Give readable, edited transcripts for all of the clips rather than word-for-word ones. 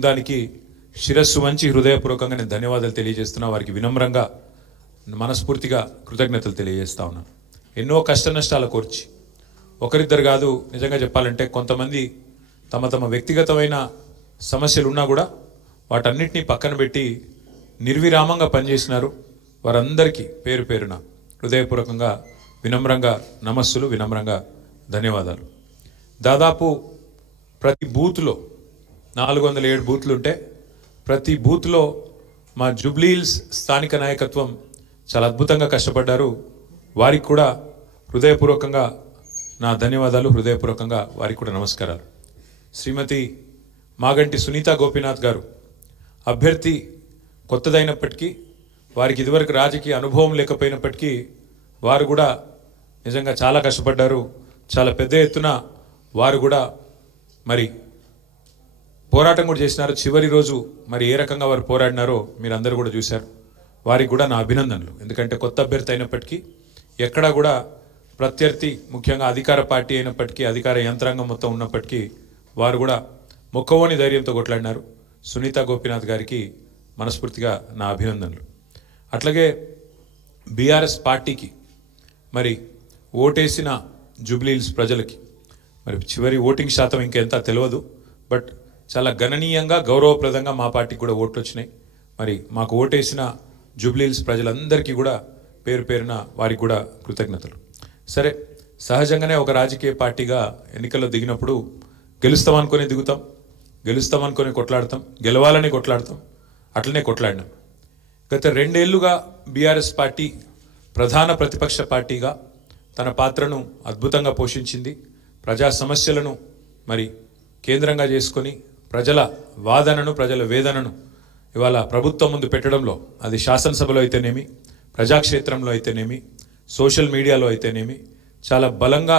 బృందానికి శిరస్సు వంచి హృదయపూర్వకంగా నేను ధన్యవాదాలు తెలియజేస్తున్నా. వారికి వినమ్రంగా మనస్ఫూర్తిగా కృతజ్ఞతలు తెలియజేస్తా ఉన్నాను. ఎన్నో కష్ట నష్టాల కోర్చి ఒకరిద్దరు కాదు, నిజంగా చెప్పాలంటే కొంతమంది తమ తమ వ్యక్తిగతమైన సమస్యలు ఉన్నా కూడా వాటన్నిటినీ పక్కన పెట్టి నిర్విరామంగా పనిచేసినారు. వారందరికీ పేరు పేరున హృదయపూర్వకంగా వినమ్రంగా నమస్సులు, వినమ్రంగా ధన్యవాదాలు. దాదాపు ప్రతి బూత్లో 407 బూత్లు ఉంటే ప్రతి బూత్లో మా జూబ్లీహిల్స్ స్థానిక నాయకత్వం చాలా అద్భుతంగా కష్టపడ్డారు. వారికి కూడా హృదయపూర్వకంగా నా ధన్యవాదాలు, హృదయపూర్వకంగా వారికి కూడా నమస్కారాలు. శ్రీమతి మాగంటి సునీత గోపీనాథ్ గారు అభ్యర్థి కొత్తదైనప్పటికీ, వారికి ఇదివరకు రాజకీయ అనుభవం లేకపోయినప్పటికీ వారు కూడా నిజంగా చాలా కష్టపడ్డారు. చాలా పెద్ద ఎత్తున వారు కూడా మరి పోరాటం కూడా చేసినారు. చివరి రోజు మరి ఏ రకంగా వారు పోరాడినారో మీరు అందరూ కూడా చూశారు. వారికి కూడా నా అభినందనలు. ఎందుకంటే కొత్త అభ్యర్థి అయినప్పటికీ, ఎక్కడా కూడా ప్రత్యర్థి ముఖ్యంగా అధికార పార్టీ అయినప్పటికీ, అధికార యంత్రాంగం మొత్తం ఉన్నప్పటికీ వారు కూడా మొక్కవోని ధైర్యంతో కొట్లాడినారు. సునీత గోపీనాథ్ గారికి మనస్ఫూర్తిగా నా అభినందనలు. అట్లాగే బీఆర్ఎస్ పార్టీకి మరి ఓటేసిన జూబ్లీహిల్స్ ప్రజలకి మరి చివరి ఓటింగ్ శాతం ఇంకెంత తెలియదు, బట్ చాలా గణనీయంగా గౌరవప్రదంగా మా పార్టీకి కూడా ఓట్లు వచ్చినాయి. మరి మాకు ఓటేసిన జూబ్లీహిల్స్ ప్రజలందరికీ కూడా పేరు పేరున వారికి కూడా కృతజ్ఞతలు. సరే, సహజంగానే ఒక రాజకీయ పార్టీగా ఎన్నికల్లో దిగినప్పుడు గెలుస్తామనుకొని దిగుతాం, గెలుస్తామనుకొని కొట్లాడతాం, గెలవాలని కొట్లాడతాం. అట్లనే కొట్లాడినాం. గత 2 ఏళ్లుగా బీఆర్ఎస్ పార్టీ ప్రధాన ప్రతిపక్ష పార్టీగా తన పాత్రను అద్భుతంగా పోషించింది. ప్రజా సమస్యలను మరి కేంద్రంగా చేసుకొని ప్రజల వాదనను, ప్రజల వేదనను ఇవాళ ప్రభుత్వం ముందు పెట్టడంలో, అది శాసనసభలో అయితేనేమి, ప్రజాక్షేత్రంలో అయితేనేమి, సోషల్ మీడియాలో అయితేనేమి చాలా బలంగా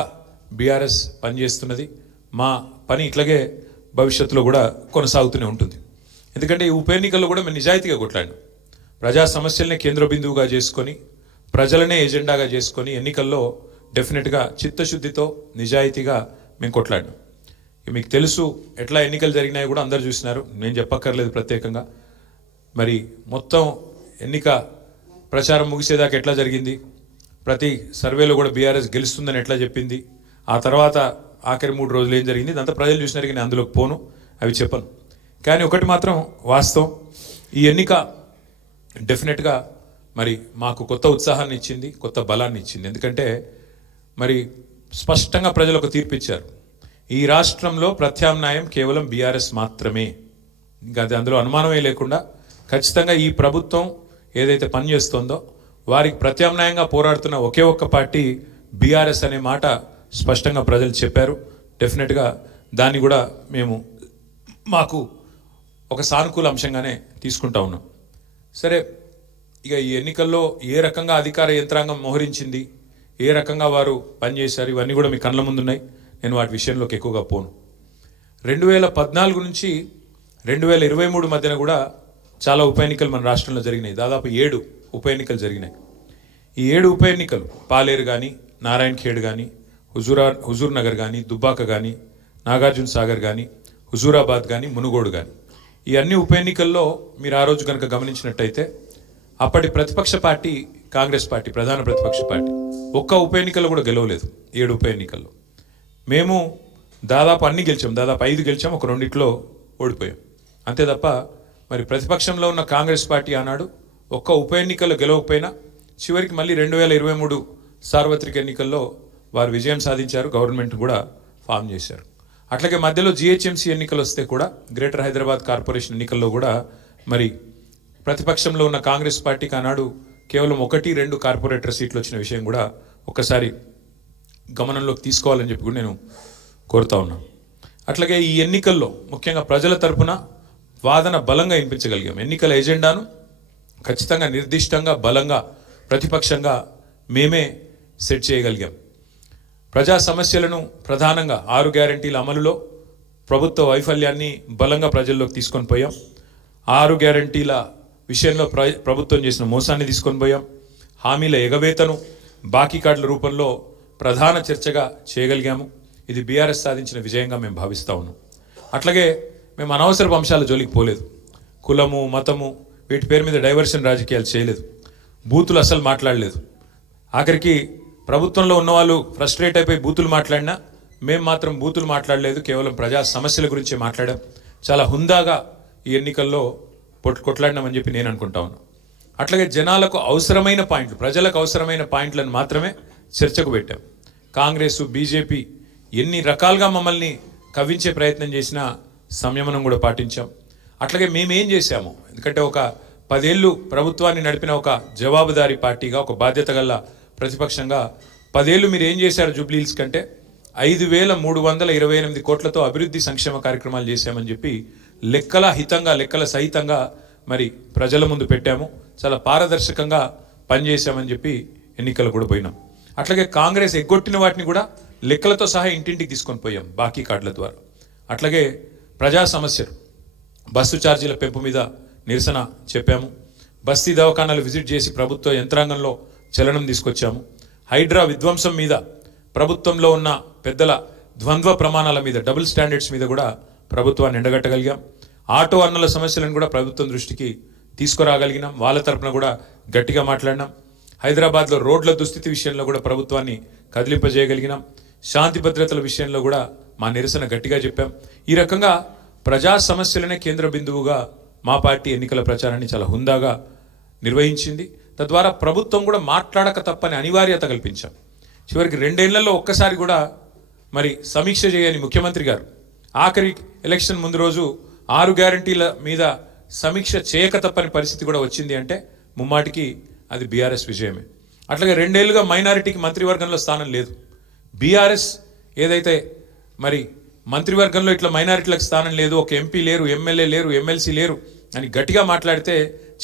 బీఆర్ఎస్ పనిచేస్తున్నది. మా పని ఇట్లాగే భవిష్యత్తులో కూడా కొనసాగుతూనే ఉంటుంది. ఎందుకంటే ఈ ఉప ఎన్నికల్లో కూడా మేము నిజాయితీగా కొట్లాడినాం. ప్రజా సమస్యలనే కేంద్ర బిందువుగా చేసుకొని, ప్రజలనే ఎజెండాగా చేసుకొని ఎన్నికల్లో డెఫినెట్గా చిత్తశుద్ధితో నిజాయితీగా మేము కొట్లాడినాం. మీకు తెలుసు ఎట్లా ఎన్నికలు జరిగినాయి కూడా అందరు చూసినారు, నేను చెప్పక్కర్లేదు ప్రత్యేకంగా. మరి మొత్తం ఎన్నిక ప్రచారం ముగిసేదాకా ఎట్లా జరిగింది, ప్రతి సర్వేలో కూడా బీఆర్ఎస్ గెలుస్తుందని ఎట్లా చెప్పింది, ఆ తర్వాత ఆఖరి 3 రోజులు ఏం జరిగింది, ఇదంతా ప్రజలు చూసినారు. కానీ అందులోకి పోను, అవి చెప్పను. కానీ ఒకటి మాత్రం వాస్తవం, ఈ ఎన్నిక డెఫినెట్గా మరి మాకు కొత్త ఉత్సాహాన్ని ఇచ్చింది, కొత్త బలాన్ని ఇచ్చింది. ఎందుకంటే మరి స్పష్టంగా ప్రజలు ఒక తీర్పు ఇచ్చారు. ఈ రాష్ట్రంలో ప్రత్యామ్నాయం కేవలం బీఆర్ఎస్ మాత్రమే. ఇంకా అది అందులో అనుమానమే లేకుండా ఖచ్చితంగా ఈ ప్రభుత్వం ఏదైతే పనిచేస్తుందో వారికి ప్రత్యామ్నాయంగా పోరాడుతున్న ఒకే ఒక్క పార్టీ బీఆర్ఎస్ అనే మాట స్పష్టంగా ప్రజలు చెప్పారు. డెఫినెట్గా దాన్ని కూడా మేము మాకు ఒక సానుకూల అంశంగానే తీసుకుంటా ఉన్నాం. సరే, ఇక ఈ ఎన్నికల్లో ఏ రకంగా అధికార యంత్రాంగం మోహరించింది, ఏ రకంగా వారు పనిచేశారు, ఇవన్నీ కూడా మీ కళ్ళ ముందున్నాయి. నేను వాటి విషయంలోకి ఎక్కువగా పోను. 2014 నుంచి 2023 మధ్యన కూడా చాలా ఉప ఎన్నికలు మన రాష్ట్రంలో జరిగినాయి. దాదాపు 7 ఉప ఎన్నికలు జరిగినాయి. ఈ 7 ఉప ఎన్నికలు పాలేరు కానీ, నారాయణ ఖేడ్ కానీ, హుజూర్ నగర్ కానీ, దుబ్బాక కానీ, నాగార్జున సాగర్ కానీ, హుజూరాబాద్ కానీ, మునుగోడు కానీ, ఈ అన్ని ఉప ఎన్నికల్లో మీరు ఆ రోజు కనుక గమనించినట్టయితే అప్పటి ప్రతిపక్ష పార్టీ కాంగ్రెస్ పార్టీ, ప్రధాన ప్రతిపక్ష పార్టీ, ఒక్క ఉప ఎన్నికల్లో కూడా గెలవలేదు. 7 ఉప ఎన్నికల్లో మేము దాదాపు అన్ని గెలిచాం. దాదాపు 5 గెలిచాం, ఒక 2 ఓడిపోయాం అంతే తప్ప మరి ప్రతిపక్షంలో ఉన్న కాంగ్రెస్ పార్టీ ఆనాడు ఒక్క ఉప ఎన్నికల్లో గెలవకపోయినా చివరికి మళ్ళీ 2023 సార్వత్రిక ఎన్నికల్లో వారు విజయం సాధించారు, గవర్నమెంట్ కూడా ఫామ్ చేశారు. అట్లాగే మధ్యలో జిహెచ్ఎంసీ ఎన్నికలు వస్తే కూడా, గ్రేటర్ హైదరాబాద్ కార్పొరేషన్ ఎన్నికల్లో కూడా మరి ప్రతిపక్షంలో ఉన్న కాంగ్రెస్ పార్టీకి ఆనాడు కేవలం 1-2 కార్పొరేటర్ సీట్లు వచ్చిన విషయం కూడా ఒక్కసారి గమనంలోకి తీసుకోవాలని చెప్పి కూడా నేను కోరుతా ఉన్నాను. అట్లాగే ఈ ఎన్నికల్లో ముఖ్యంగా ప్రజల తరపున వాదన బలంగా వినిపించగలిగాం. ఎన్నికల ఎజెండాను ఖచ్చితంగా నిర్దిష్టంగా బలంగా ప్రతిపక్షంగా మేమే సెట్ చేయగలిగాం. ప్రజా సమస్యలను ప్రధానంగా 6 గ్యారంటీల అమలులో ప్రభుత్వ వైఫల్యాన్ని బలంగా ప్రజల్లోకి తీసుకొని పోయాం. 6 గ్యారంటీల విషయంలో ప్రభుత్వం చేసిన మోసాన్ని తీసుకొని పోయాం. హామీల ఎగవేతను బాకీ కార్డుల రూపంలో ప్రధాన చర్చగా చేయగలిగాము. ఇది బీఆర్ఎస్ సాధించిన విజయంగా మేము భావిస్తా ఉన్నాం. అట్లాగే మేము అనవసరపు అంశాల జోలికి పోలేదు. కులము మతము వీటి పేరు మీద డైవర్షన్ రాజకీయాలు చేయలేదు. బూతులు అసలు మాట్లాడలేదు. ఆఖరికి ప్రభుత్వంలో ఉన్నవాళ్ళు ఫ్రస్ట్రేట్ అయిపోయి బూతులు మాట్లాడినా మేము మాత్రం బూతులు మాట్లాడలేదు. కేవలం ప్రజా సమస్యల గురించే మాట్లాడాం. చాలా హుందాగా ఈ ఎన్నికల్లో కొట్లాడినామని చెప్పి నేను అనుకుంటా ఉన్నాను. అట్లాగే జనాలకు అవసరమైన పాయింట్లు, ప్రజలకు అవసరమైన పాయింట్లను మాత్రమే చర్చకు పెట్టాం. కాంగ్రెస్ బీజేపీ ఎన్ని రకాలుగా మమ్మల్ని కవ్వించే ప్రయత్నం చేసినా సంయమనం కూడా పాటించాం. అట్లాగే మేమేం చేశాము, ఎందుకంటే ఒక 10 ఏళ్ళు ప్రభుత్వాన్ని నడిపిన ఒక జవాబుదారీ పార్టీగా, ఒక బాధ్యత గల ప్రతిపక్షంగా 10 ఏళ్ళు మీరు ఏం చేశారు జూబ్లీహిల్స్ కంటే 5,328 కోట్లతో అభివృద్ధి సంక్షేమ కార్యక్రమాలు చేశామని చెప్పి లెక్కల హితంగా లెక్కల సహితంగా మరి ప్రజల ముందు పెట్టాము. చాలా పారదర్శకంగా పనిచేశామని చెప్పి ఎన్నికలు కూడా పోయినాం. అట్లాగే కాంగ్రెస్ ఎగ్గొట్టిన వాటిని కూడా లెక్కలతో సహా ఇంటింటికి తీసుకొని పోయాం బాకీ కార్డుల ద్వారా. అట్లాగే ప్రజా సమస్యలు, బస్సు ఛార్జీల పెంపు మీద నిరసన చెప్పాము. బస్తీ దవాఖానాలు విజిట్ చేసి ప్రభుత్వ యంత్రాంగంలో చలనం తీసుకొచ్చాము. హైడ్రా విధ్వంసం మీద, ప్రభుత్వంలో ఉన్న పెద్దల ద్వంద్వ ప్రమాణాల మీద, డబుల్ స్టాండర్డ్స్ మీద కూడా ప్రభుత్వాన్ని ఎండగట్టగలిగాం. ఆటో అన్నల సమస్యలను కూడా ప్రభుత్వం దృష్టికి తీసుకురాగలిగినాం. వాళ్ళ తరపున కూడా గట్టిగా మాట్లాడినాం. హైదరాబాద్లో రోడ్ల దుస్థితి విషయంలో కూడా ప్రభుత్వాన్ని కదిలింపజేయగలిగినాం. శాంతి భద్రతల విషయంలో కూడా మా నిరసన గట్టిగా చెప్పాం. ఈ రకంగా ప్రజా సమస్యలనే కేంద్ర బిందువుగా మా పార్టీ ఎన్నికల ప్రచారాన్ని చాలా హుందాగా నిర్వహించింది. తద్వారా ప్రభుత్వం కూడా మాట్లాడక తప్పని అనివార్యత కల్పించాం. చివరికి 2 ఏళ్లలో ఒక్కసారి కూడా మరి సమీక్ష చేయని ముఖ్యమంత్రి గారు ఆఖరి ఎలక్షన్ ముందు రోజు 6 గ్యారంటీల మీద సమీక్ష చేయక తప్పని పరిస్థితి కూడా వచ్చింది అంటే ముమ్మాటికి అది బీఆర్ఎస్ విజయమే. అట్లాగే 2 ఏళ్లుగా మైనారిటీకి మంత్రివర్గంలో స్థానం లేదు. బీఆర్ఎస్ ఏదైతే మరి మంత్రివర్గంలో ఇట్లా మైనారిటీలకు స్థానం లేదు, ఒక ఎంపీ లేరు, ఎమ్మెల్యే లేరు, ఎమ్మెల్సీ లేరు అని గట్టిగా మాట్లాడితే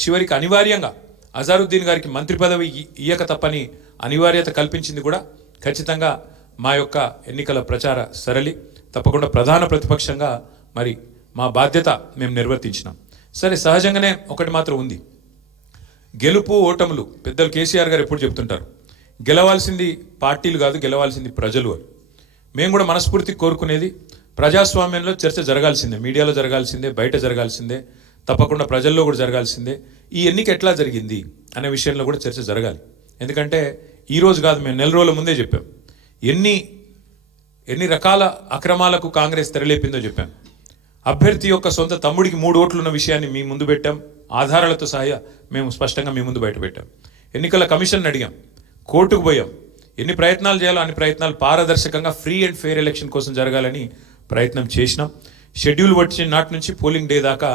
చివరికి అనివార్యంగా అజారుద్దీన్ గారికి మంత్రి పదవి ఇయ్యక తప్పని అనివార్యత కల్పించింది కూడా ఖచ్చితంగా మా యొక్క ఎన్నికల ప్రచార సరళి. తప్పకుండా ప్రధాన ప్రతిపక్షంగా మరి మా బాధ్యత మేము నిర్వర్తించినాం. సరే, సహజంగానే ఒకటి మాత్రం ఉంది, గెలుపు ఓటములు పెద్దలు కేసీఆర్ గారు ఎప్పుడు చెప్తుంటారు, గెలవాల్సింది పార్టీలు కాదు, గెలవాల్సింది ప్రజలు అని. మేము కూడా మనస్ఫూర్తి కోరుకునేది ప్రజాస్వామ్యంలో చర్చ జరగాల్సిందే, మీడియాలో జరగాల్సిందే, బయట జరగాల్సిందే, తప్పకుండా ప్రజల్లో కూడా జరగాల్సిందే. ఈ ఎన్నిక ఎట్లా జరిగింది అనే విషయంలో కూడా చర్చ జరగాలి. ఎందుకంటే ఈరోజు కాదు, మేము 4 రోజుల ముందే చెప్పాం ఎన్ని రకాల అక్రమాలకు కాంగ్రెస్ తెరలేపిందో చెప్పాం. అభ్యర్థి యొక్క సొంత తమ్ముడికి 3 ఓట్లు ఉన్న విషయాన్ని మీ ముందు పెట్టాం. ఆధారాలతో సహా మేము స్పష్టంగా మీ ముందు బయట పెట్టాం. ఎన్నికల కమిషన్ అడిగాం, కోర్టుకు పోయాం. ఎన్ని ప్రయత్నాలు చేయాలో అన్ని ప్రయత్నాలు పారదర్శకంగా ఫ్రీ అండ్ ఫెయిర్ ఎలక్షన్ కోసం జరగాలని ప్రయత్నం చేసినాం. షెడ్యూల్ వచ్చిన నాటి నుంచి పోలింగ్ డే దాకా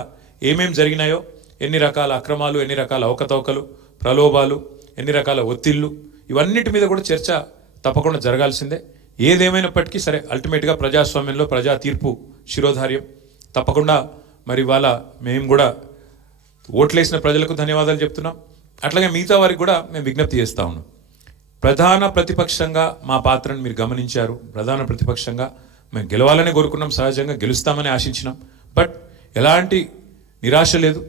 ఏమేం జరిగినాయో, ఎన్ని రకాల అక్రమాలు, ఎన్ని రకాల అవకతవకలు, ప్రలోభాలు, ఎన్ని రకాల ఒత్తిళ్లు, ఇవన్నిటి మీద కూడా చర్చ తప్పకుండా జరగాల్సిందే. ఏదేమైనప్పటికీ సరే, అల్టిమేట్గా ప్రజాస్వామ్యంలో ప్రజా తీర్పు శిరోధార్యం. తప్పకుండా మరి వాళ్ళ మేము కూడా ఓట్లేసిన ప్రజలకు ధన్యవాదాలు చెప్తున్నాం. అట్లాగే మిగతా వారికి కూడా మేము విజ్ఞప్తి చేస్తూ ఉన్నాం. ప్రధాన ప్రతిపక్షంగా మా పాత్రను మీరు గమనించారు. ప్రధాన ప్రతిపక్షంగా మేము గెలవాలని కోరుకున్నాం, సహజంగా గెలుస్తామని ఆశించినాం. బట్ ఎలాంటి నిరాశ లేదు,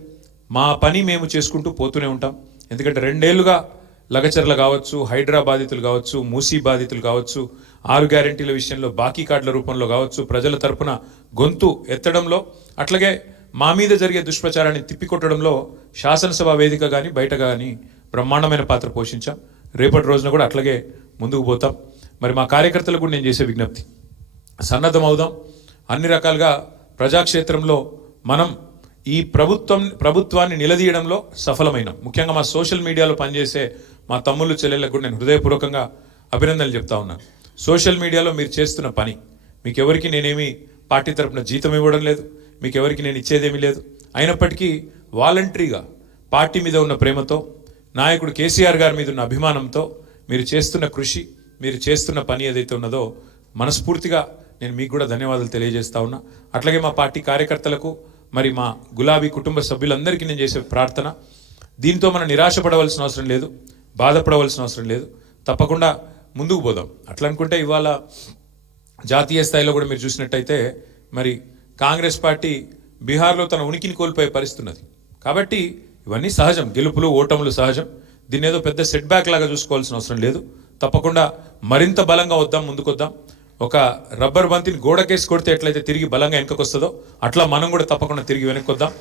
మా పని మేము చేసుకుంటూ పోతూనే ఉంటాం. ఎందుకంటే 2 ఏళ్లుగా లగచర్ల కావచ్చు, హైడ్రా బాధితులు కావచ్చు, మూసీ బాధితులు కావచ్చు, 6 గ్యారంటీల విషయంలో బాకీ కార్డుల రూపంలో కావచ్చు, ప్రజల తరపున గొంతు ఎత్తడంలో, అట్లాగే మా మీద జరిగే దుష్ప్రచారాన్ని తిప్పికొట్టడంలో శాసనసభ వేదిక కానీ బయట కానీ బ్రహ్మాండమైన పాత్ర పోషించాం. రేపటి రోజున కూడా అట్లాగే ముందుకు పోతాం. మరి మా కార్యకర్తలకు కూడా నేను చేసే విజ్ఞప్తి, సన్నద్ధం అవుదాం. అన్ని రకాలుగా ప్రజాక్షేత్రంలో మనం ఈ ప్రభుత్వాన్ని నిలదీయడంలో సఫలమైనాం. ముఖ్యంగా మా సోషల్ మీడియాలో పనిచేసే మా తమ్ముళ్ళు చెల్లెళ్ళకు కూడా నేను హృదయపూర్వకంగా అభినందనలు చెప్తా ఉన్నాను. సోషల్ మీడియాలో మీరు చేస్తున్న పని, మీకు ఎవరికి నేనేమి పార్టీ తరపున జీతం ఇవ్వడం లేదు, మీకు ఎవరికి నేను ఇచ్చేదేమీ లేదు. అయినప్పటికీ వాలంటరీగా పార్టీ మీద ఉన్న ప్రేమతో, నాయకుడు కేసీఆర్ గారి మీద ఉన్న అభిమానంతో మీరు చేస్తున్న కృషి, మీరు చేస్తున్న పని ఏదైతే ఉన్నదో మనస్ఫూర్తిగా నేను మీకు కూడా ధన్యవాదాలు తెలియజేస్తా ఉన్నా. అట్లాగే మా పార్టీ కార్యకర్తలకు, మరి మా గులాబీ కుటుంబ సభ్యులందరికీ నేను చేసే ప్రార్థన, దీంతో మనం నిరాశపడవలసిన అవసరం లేదు, బాధపడవలసిన అవసరం లేదు. తప్పకుండా ముందుకు పోదాం. అట్లా అనుకుంటే ఇవాళ జాతీయ స్థాయిలో కూడా మీరు చూసినట్టయితే మరి కాంగ్రెస్ పార్టీ బీహార్లో తన ఉనికిని కోల్పోయే పరిస్థితి ఉన్నది. కాబట్టి ఇవన్నీ సహజం, గెలుపులు ఓటములు సహజం. దీన్ని ఏదో పెద్ద సెట్ బ్యాక్ లాగా చూసుకోవాల్సిన అవసరం లేదు. తప్పకుండా మరింత బలంగా వద్దాం, ముందుకొద్దాం. ఒక రబ్బర్ బంతిని గోడకేసి కొడితే ఎట్లయితే తిరిగి బలంగా వెనుకకు వస్తుందో అట్లా మనం కూడా తప్పకుండా తిరిగి వెనక్కి వద్దాం.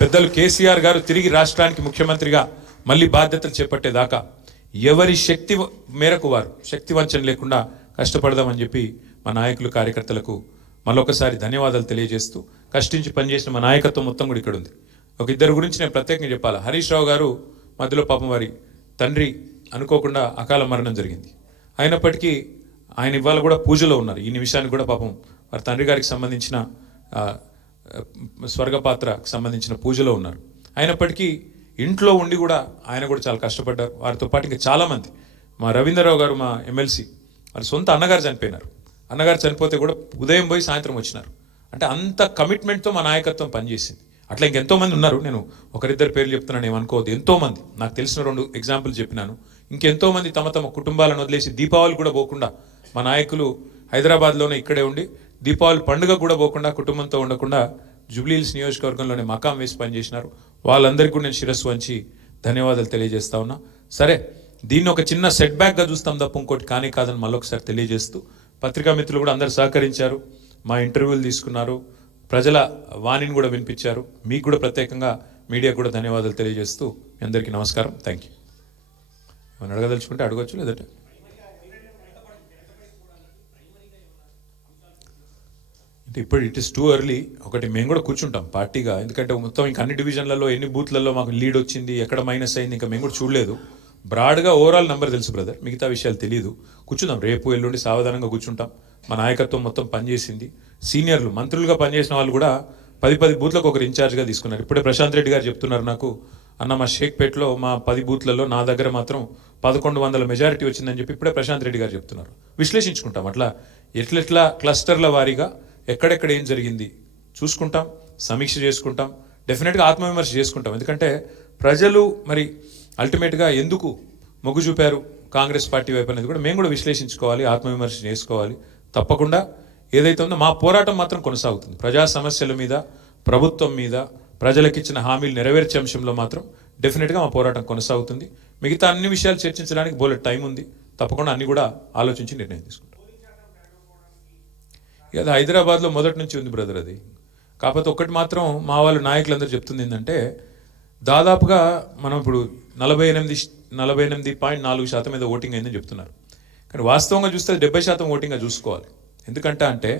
పెద్దలు కేసీఆర్ గారు తిరిగి రాష్ట్రానికి ముఖ్యమంత్రిగా మళ్ళీ బాధ్యతలు చేపట్టేదాకా ఎవరి శక్తి మేరకు వారు శక్తి వంచన లేకుండా కష్టపడదామని చెప్పి మా నాయకులు కార్యకర్తలకు మళ్ళొకసారి ధన్యవాదాలు తెలియజేస్తూ కష్టించి పనిచేసిన మా నాయకత్వం మొత్తం కూడా ఇక్కడ ఉంది. ఒక ఇద్దరు గురించి నేను ప్రత్యేకంగా చెప్పాలి. హరీష్ రావు గారు మధ్యలో పాపం వారి తండ్రి అనుకోకుండా అకాల మరణం జరిగింది. అయినప్పటికీ ఆయన ఇవాళ కూడా పూజలో ఉన్నారు. ఈ నిమిషానికి కూడా పాపం వారి తండ్రి గారికి సంబంధించిన స్వర్గపాత్రకు సంబంధించిన పూజలో ఉన్నారు. అయినప్పటికీ ఇంట్లో ఉండి కూడా ఆయన కూడా చాలా కష్టపడ్డారు. వారితో పాటు ఇంకా చాలామంది మా రవీంద్రరావు గారు మా ఎమ్మెల్సీ వారి సొంత అన్నగారు చనిపోయినారు. అన్నగారు చనిపోతే కూడా ఉదయం పోయి సాయంత్రం వచ్చినారు. అంటే అంత కమిట్మెంట్తో మా నాయకత్వం పనిచేసింది. అట్లా ఇంకెంతోమంది ఉన్నారు. నేను ఒకరిద్దరు పేర్లు చెప్తున్నాను, ఏమనుకోవద్దు. ఎంతోమంది నాకు తెలిసిన 2 ఎగ్జాంపుల్ చెప్పినాను. ఇంకెంతోమంది తమ తమ కుటుంబాలను వదిలేసి దీపావళి కూడా పోకుండా మా నాయకులు హైదరాబాద్లోనే ఇక్కడే ఉండి దీపావళి పండుగ కూడా పోకుండా కుటుంబంతో ఉండకుండా జూబ్లీహిల్స్ నియోజకవర్గంలోనే మకాం వేసి పనిచేసినారు. వాళ్ళందరికీ కూడా నేను శిరస్సు వంచి ధన్యవాదాలు తెలియజేస్తా ఉన్నా. సరే, దీన్ని ఒక చిన్న సెట్ బ్యాక్గా చూస్తాం తప్ప ఇంకోటి కానీ కాదని మళ్ళొకసారి తెలియజేస్తూ పత్రికా మిత్రులు కూడా అందరు సహకరించారు, మా ఇంటర్వ్యూలు తీసుకున్నారు, ప్రజల వాణిని కూడా వినిపించారు. మీకు కూడా ప్రత్యేకంగా మీడియా కూడా ధన్యవాదాలు తెలియజేస్తూ మీ అందరికీ నమస్కారం. Thank you. ఏమైనా అడగదలుచుకుంటే అడగచ్చు, లేదంటే అంటే ఇప్పుడు ఇట్ ఇస్ టూ ఎర్లీ. ఒకటి మేము కూడా కూర్చుంటాం పార్టీగా, ఎందుకంటే మొత్తం ఇంకా అన్ని డివిజన్లలో ఎన్ని బూత్లలో మాకు లీడ్ వచ్చింది, ఎక్కడ మైనస్ అయింది, ఇంకా మేము కూడా చూడలేదు. బ్రాడ్గా ఓవరాల్ నెంబర్ తెలుసు బ్రదర్, మిగతా విషయాలు తెలియదు. కూర్చుందాం, రేపు ఎల్లుండి సావధానంగా కూర్చుంటాం. మా నాయకత్వం మొత్తం పనిచేసింది. సీనియర్లు మంత్రులుగా పనిచేసిన వాళ్ళు కూడా 10 బూత్లకు ఒకరు ఇన్ఛార్జ్గా తీసుకున్నారు. ఇప్పుడే ప్రశాంత్ రెడ్డి గారు చెప్తున్నారు నాకు, అన్న మా షేక్పేట్లో మా 10 బూత్లలో నా దగ్గర మాత్రం 1100 మెజారిటీ వచ్చిందని చెప్పి ఇప్పుడే ప్రశాంత్ రెడ్డి గారు చెప్తున్నారు. విశ్లేషించుకుంటాం అట్లా ఎట్లెట్లా క్లస్టర్ల వారీగా ఎక్కడెక్కడ ఏం జరిగింది చూసుకుంటాం, సమీక్ష చేసుకుంటాం, డెఫినెట్గా ఆత్మవిమర్శ చేసుకుంటాం. ఎందుకంటే ప్రజలు మరి అల్టిమేట్గా ఎందుకు మొగ్గు చూపారు కాంగ్రెస్ పార్టీ వైపు అనేది కూడా మేము కూడా విశ్లేషించుకోవాలి, ఆత్మవిమర్శ చేసుకోవాలి. తప్పకుండా ఏదైతే ఉందో మా పోరాటం మాత్రం కొనసాగుతుంది. ప్రజా సమస్యల మీద, ప్రభుత్వం మీద, ప్రజలకిచ్చిన హామీలు నెరవేర్చే అంశంలో మాత్రం డెఫినెట్గా మా పోరాటం కొనసాగుతుంది. మిగతా అన్ని విషయాలు చర్చించడానికి బోలెడ్ టైం ఉంది. తప్పకుండా అన్ని కూడా ఆలోచించి నిర్ణయం తీసుకుంటాం. అది హైదరాబాద్లో మొదటి నుంచి ఉంది బ్రదర్ అది. కాకపోతే ఒకటి మాత్రం మా వాళ్ళు నాయకులందరూ చెప్తుంది ఏంటంటే, దాదాపుగా మనం ఇప్పుడు 48.4% మీద ఓటింగ్ అయిందని చెప్తున్నారు. కానీ వాస్తవంగా చూస్తే 70% ఓటింగ్గా చూసుకోవాలి. ఎందుకంటే అంటే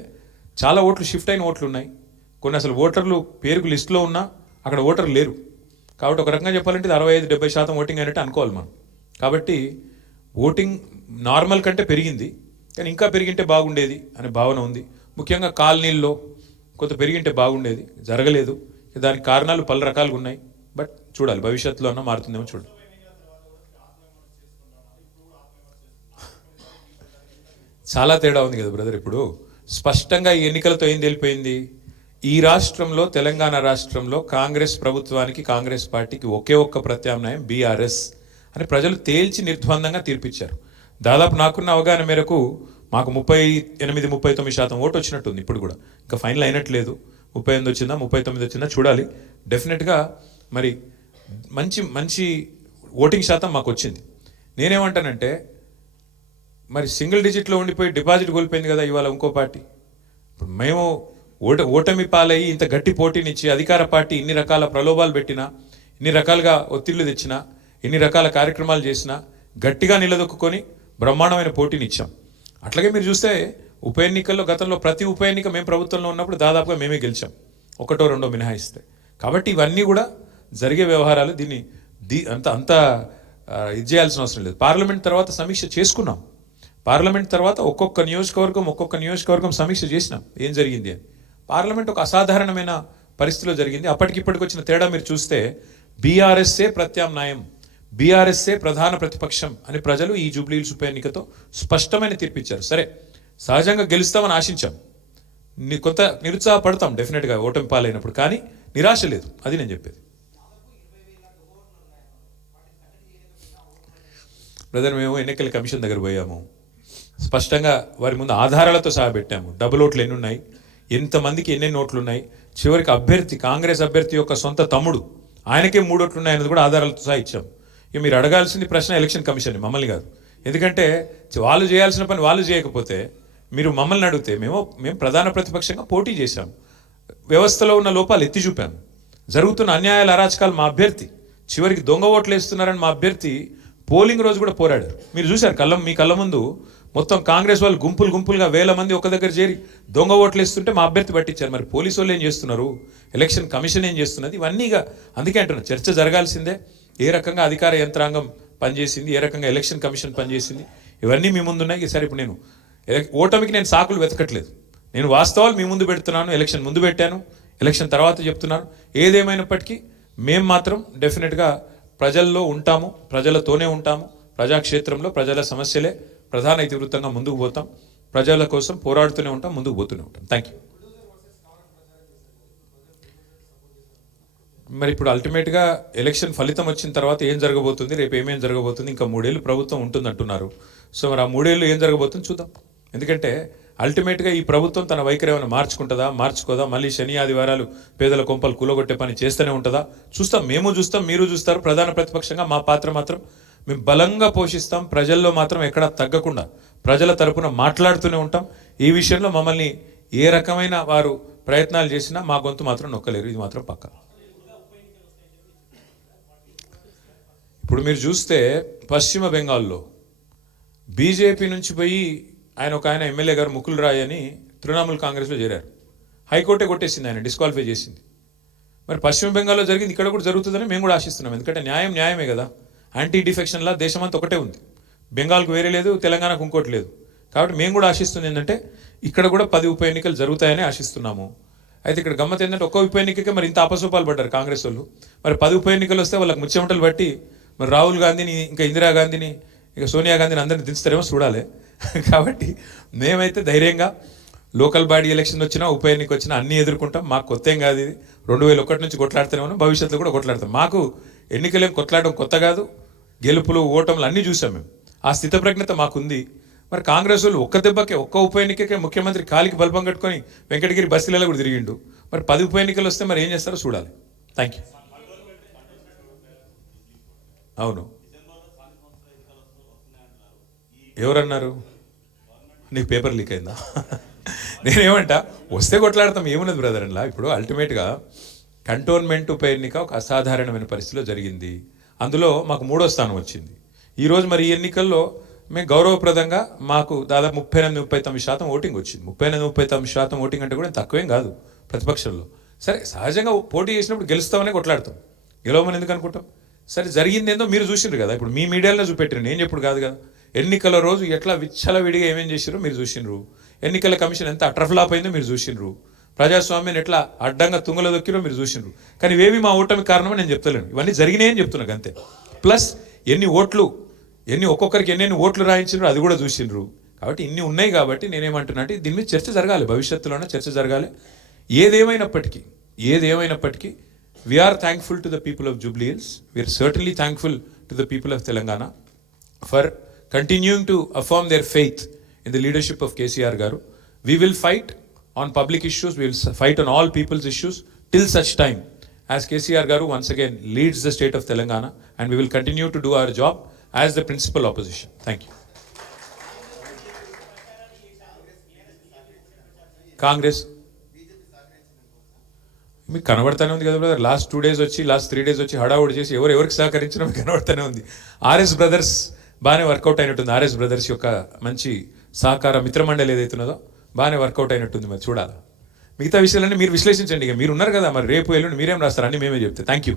చాలా ఓట్లు షిఫ్ట్ అయిన ఓట్లు ఉన్నాయి. కొన్ని అసలు ఓటర్లు పేరుకు లిస్టులో ఉన్నా అక్కడ ఓటర్లు లేరు. కాబట్టి ఒక రకంగా చెప్పాలంటే 65-70% ఓటింగ్ అయినట్టు అనుకోవాలి మనం. కాబట్టి ఓటింగ్ నార్మల్ కంటే పెరిగింది, కానీ ఇంకా పెరిగింటే బాగుండేది అనే భావన ఉంది. ముఖ్యంగా కాలనీల్లో కొంత పెరిగింటే బాగుండేది, జరగలేదు. దానికి కారణాలు పలు రకాలుగా ఉన్నాయి. బట్ చూడాలి, భవిష్యత్తులో అన్న మారుతుందేమో చూడాలి. చాలా తేడా ఉంది కదా బ్రదర్. ఇప్పుడు స్పష్టంగా ఈ ఎన్నికలతో ఏం తెలిపోయింది, ఈ రాష్ట్రంలో తెలంగాణ రాష్ట్రంలో కాంగ్రెస్ ప్రభుత్వానికి, కాంగ్రెస్ పార్టీకి ఒకే ఒక్క ప్రత్యామ్నాయం బీఆర్ఎస్ అని ప్రజలు తేల్చి నిర్ద్వందంగా తీర్పిచ్చారు. దాదాపు నాకున్న అవగాహన మేరకు మాకు 38-39% ఓటు వచ్చినట్టుంది. ఇప్పుడు కూడా ఇంకా ఫైనల్ అయినట్లేదు. 38 వచ్చిందా 39 వచ్చిందా చూడాలి. డెఫినెట్గా మరి మంచి ఓటింగ్ శాతం మాకు వచ్చింది. నేనేమంటానంటే, మరి సింగిల్ డిజిట్లో ఉండిపోయి డిపాజిట్ కోల్పోయింది కదా ఇవాళ ఇంకో పార్టీ. ఇప్పుడు మేము ఓటమి పాలయ్యి ఇంత గట్టి పోటీనిచ్చి అధికార పార్టీ ఇన్ని రకాల ప్రలోభాలు పెట్టినా, ఇన్ని రకాలుగా ఒత్తిళ్లు తెచ్చినా, ఇన్ని రకాల కార్యక్రమాలు చేసినా గట్టిగా నిలదొక్కుని బ్రహ్మాండమైన పోటీని ఇచ్చాం. అట్లాగే మీరు చూస్తే ఉప ఎన్నికల్లో గతంలో ప్రతి ఉప ఎన్నిక మేము ప్రభుత్వంలో ఉన్నప్పుడు దాదాపుగా మేమే గెలిచాం, 1-2 మినహాయిస్తే. కాబట్టి ఇవన్నీ కూడా జరిగే వ్యవహారాలు. దీన్ని అంత ఇది చేయాల్సిన అవసరం లేదు. పార్లమెంట్ తర్వాత సమీక్ష చేసుకున్నాం. పార్లమెంట్ తర్వాత ఒక్కొక్క నియోజకవర్గం సమీక్ష చేసినాం ఏం జరిగింది అని. పార్లమెంట్ ఒక అసాధారణమైన పరిస్థితిలో జరిగింది. అప్పటికిప్పటికి వచ్చిన తేడా మీరు చూస్తే బీఆర్ఎస్ఏ ప్రత్యామ్నాయం, బీఆర్ఎస్ఏ ప్రధాన ప్రతిపక్షం అని ప్రజలు ఈ జూబ్లీహిల్స్ ఉప ఎన్నికతో స్పష్టమైన తీర్పిచ్చారు. సరే, సహజంగా గెలుస్తామని ఆశించాం, కొంత నిరుత్సాహపడతాం డెఫినెట్గా ఓటమి పాలైనప్పుడు, కానీ నిరాశ లేదు. అది నేను చెప్పేది. బ్రదర్, మేము ఎన్నికల కమిషన్ దగ్గర పోయాము, స్పష్టంగా వారి ముందు ఆధారాలతో సహా పెట్టాము. డబుల్ ఓట్లు ఎన్ని ఉన్నాయి, ఎంతమందికి ఎన్నెన్ని ఓట్లు ఉన్నాయి, చివరికి అభ్యర్థి కాంగ్రెస్ అభ్యర్థి యొక్క సొంత తమ్ముడు ఆయనకే 3 ఓట్లు ఉన్నాయి అనేది కూడా ఆధారాలతో సహా ఇచ్చాము. ఇక మీరు అడగాల్సింది ప్రశ్న ఎలక్షన్ కమిషన్, మమ్మల్ని కాదు. ఎందుకంటే వాళ్ళు చేయాల్సిన పని వాళ్ళు చేయకపోతే మీరు మమ్మల్ని అడిగితే మేము ప్రధాన ప్రతిపక్షంగా పోటీ చేశాం, వ్యవస్థలో ఉన్న లోపాలు ఎత్తి చూపాము, జరుగుతున్న అన్యాయాల అరాచకాలు మా అభ్యర్థి, చివరికి దొంగ ఓట్లు వేస్తున్నారని మా అభ్యర్థి పోలింగ్ రోజు కూడా పోరాడారు. మీరు చూశారు మీ కళ్ళ ముందు మొత్తం కాంగ్రెస్ వాళ్ళు గుంపులుగా వేల మంది ఒక దగ్గర చేరి దొంగ ఓట్లు వేస్తుంటే మా అభ్యర్థి పట్టించారు. మరి పోలీసు వాళ్ళు ఏం చేస్తున్నారు, ఎలక్షన్ కమిషన్ ఏం చేస్తున్నది, ఇవన్నీగా అందుకే అంటున్నా చర్చ జరగాల్సిందే. ఏ రకంగా అధికార యంత్రాంగం పనిచేసింది, ఏ రకంగా ఎలక్షన్ కమిషన్ పనిచేసింది, ఇవన్నీ మీ ముందు ఉన్నాయి. ఈసారి ఇప్పుడు నేను ఓటమికి నేను సాకులు వెతకట్లేదు, నేను వాస్తవాలు మీ ముందు పెడుతున్నాను. ఎలక్షన్ ముందు పెట్టాను, ఎలక్షన్ తర్వాత చెప్తున్నాను. ఏదేమైనప్పటికీ మేము మాత్రం డెఫినెట్గా ప్రజల్లో ఉంటాము, ప్రజలతోనే ఉంటాము. ప్రజాక్షేత్రంలో ప్రజల సమస్యలే ప్రధాన ఇతివృత్తంగా ముందుకు పోతాం, ప్రజల కోసం పోరాడుతూనే ఉంటాం, ముందుకు పోతూనే ఉంటాం. Thank you. మరి ఇప్పుడు అల్టిమేట్గా ఎలక్షన్ ఫలితం వచ్చిన తర్వాత ఏం జరగబోతుంది, రేపు ఏమేం జరగబోతుంది, ఇంకా 3 ఏళ్ళు ప్రభుత్వం ఉంటుంది అంటున్నారు. సో మరి ఆ 3 ఏళ్ళు ఏం జరగబోతుంది చూద్దాం. ఎందుకంటే అల్టిమేట్గా ఈ ప్రభుత్వం తన వైఖరి ఏమైనా మార్చుకోదా, మళ్ళీ శని ఆదివారాలు పేదల కొంపలు కూలగొట్టే పని చేస్తూనే ఉంటుందా చూస్తాం. మేము చూస్తాం, మీరు చూస్తారు. ప్రధాన ప్రతిపక్షంగా మా పాత్ర మాత్రం మేము బలంగా పోషిస్తాం. ప్రజల్లో మాత్రం ఎక్కడా తగ్గకుండా ప్రజల తరపున మాట్లాడుతూనే ఉంటాం. ఈ విషయంలో మమ్మల్ని ఏ రకమైన వారు ప్రయత్నాలు చేసినా మా గొంతు మాత్రం నొక్కలేరు, ఇది మాత్రం పక్కా. ఇప్పుడు మీరు చూస్తే పశ్చిమ బెంగాల్లో బీజేపీ నుంచి పోయి ఆయన ఎమ్మెల్యే గారు ముకుల్ రాయ్ అని తృణమూల్ కాంగ్రెస్లో చేరారు. హైకోర్టే కొట్టేసింది, ఆయన డిస్క్వాలిఫై చేసింది. మరి పశ్చిమ బెంగాల్లో జరిగింది ఇక్కడ కూడా జరుగుతుందని మేము కూడా ఆశిస్తున్నాం. ఎందుకంటే న్యాయమే కదా. యాంటీ డిఫెక్షన్లా దేశమంతా ఒకటే ఉంది, బెంగాల్కు వేరే లేదు, తెలంగాణకు ఇంకోటి లేదు. కాబట్టి మేము కూడా ఆశిస్తుంది ఏంటంటే ఇక్కడ కూడా 10 ఉప ఎన్నికలు జరుగుతాయని ఆశిస్తున్నాము. అయితే ఇక్కడ గమ్మత్ ఏంటంటే ఒక్క ఉప ఎన్నికకే మరి ఇంత అపసూపాలు పడ్డారు కాంగ్రెస్ వాళ్ళు. మరి 10 ఉప ఎన్నికలు వస్తే వాళ్ళకి ముచ్చెమటలు బట్టి మరి రాహుల్ గాంధీని, ఇంకా ఇందిరాగాంధీని, ఇక సోనియా గాంధీని అందరిని దించుతారేమో చూడాలి. కాబట్టి మేమైతే ధైర్యంగా లోకల్ బాడీ ఎలక్షన్ వచ్చినా ఉప ఎన్నిక వచ్చినా అన్నీ ఎదుర్కొంటాం. మాకు కొత్త ఏం కాదు, ఇది 2001 నుంచి కొట్లాడుతూనే ఉన్నాం, భవిష్యత్తులో కూడా కొట్లాడతాం. మాకు ఎన్నికలేం కొట్లాడడం కొత్త కాదు, గెలుపులు ఓటములు అన్నీ చూసాం మేము. ఆ స్థితప్రజ్ఞత మాకుంది. మరి కాంగ్రెస్ వాళ్ళు ఒక్క దెబ్బకే ఒక్క ఉప ఎన్నికకే ముఖ్యమంత్రి కాలికి బల్బం కట్టుకొని వెంకటగిరి బస్తీలలో కూడా తిరిగిండు. మరి 10 ఉప ఎన్నికలు వస్తే మరి ఏం చేస్తారో చూడాలి. Thank you. అవును, ఎవరన్నారు? నీకు పేపర్ లీక్ అయిందా? నేనేమంటా, వస్తే కొట్లాడతాం, ఏమున్నది బ్రదర్ అలా. ఇప్పుడు అల్టిమేట్గా కంటోన్మెంట్ ఉప ఎన్నిక ఒక అసాధారణమైన పరిస్థితిలో జరిగింది. అందులో మాకు 3వ స్థానం వచ్చింది. ఈరోజు మరి ఈ ఎన్నికల్లో మేము గౌరవప్రదంగా మాకు దాదాపు 38-39% ఓటింగ్ వచ్చింది. 38-39% ఓటింగ్ అంటే కూడా తక్కువేం కాదు ప్రతిపక్షంలో. సరే, సహజంగా పోటీ చేసినప్పుడు గెలుస్తామనే కొట్లాడతాం, గెలవమని ఎందుకు అనుకుంటాం? సరే, జరిగింది ఏందో మీరు చూసిండ్రు కదా, ఇప్పుడు మీ మీడియాలో చూపెట్టారు, నేను చెప్పుడు కాదు కదా. ఎన్నికల రోజు ఎట్లా విచ్చలవిడిగా ఏమేం చేసిరో మీరు చూసిండ్రు. ఎన్నికల కమిషన్ ఎంత అట్రఫ్లాప్ అయిందో మీరు చూసిండ్రు. ప్రజాస్వామ్యాన్ని ఎట్లా అడ్డంగా తుంగలో దొక్కిరో మీరు చూసిండ్రు. కానీ ఇవేవి మా ఓటమి కారణమని నేను చెప్తలేను, ఇవన్నీ జరిగినాయని చెప్తున్నాను అంతే. ప్లస్ ఒక్కొక్కరికి ఎన్ని ఓట్లు రాయించారు అది కూడా చూసిండ్రు. కాబట్టి ఇన్ని ఉన్నాయి కాబట్టి నేనేమంటున్నా అంటే దీని మీద చర్చ జరగాలి, భవిష్యత్తులోనే చర్చ జరగాలి. ఏదేమైనప్పటికీ we're thankful to the people of Jubilee Hills, we're certainly thankful to the people of Telangana for continuing to affirm their faith in the leadership of KCR garu. We will fight on public issues, we will fight on all people's issues till such time as KCR garu once again leads the state of Telangana, and we will continue to do our job as the principal opposition. Thank you. Congress మీకు కనబడతానే ఉంది కదా brother. Last 2 days వచ్చి, last 3 days వచ్చి హడావుడి చేసి ఎవరికి సహకరించడం మీకు కనబడతానే ఉంది. ఆర్ఎస్ బ్రదర్స్ బాగానే వర్కౌట్ అయినట్టుంది. ఆర్ఎస్ బ్రదర్స్ యొక్క మంచి సహకార మిత్రమండలి ఏదైతున్నదో బాగానే వర్కౌట్ అయినట్టుంది. మరి చూడాలి. మిగతా విషయాలన్నీ మీరు విశ్లేషించండి. ఇక మీరు ఉన్నారు కదా, మరి రేపు ఎల్లుండి మీరేం రాస్తారు అన్నీ మేమే చెప్తే. Thank you.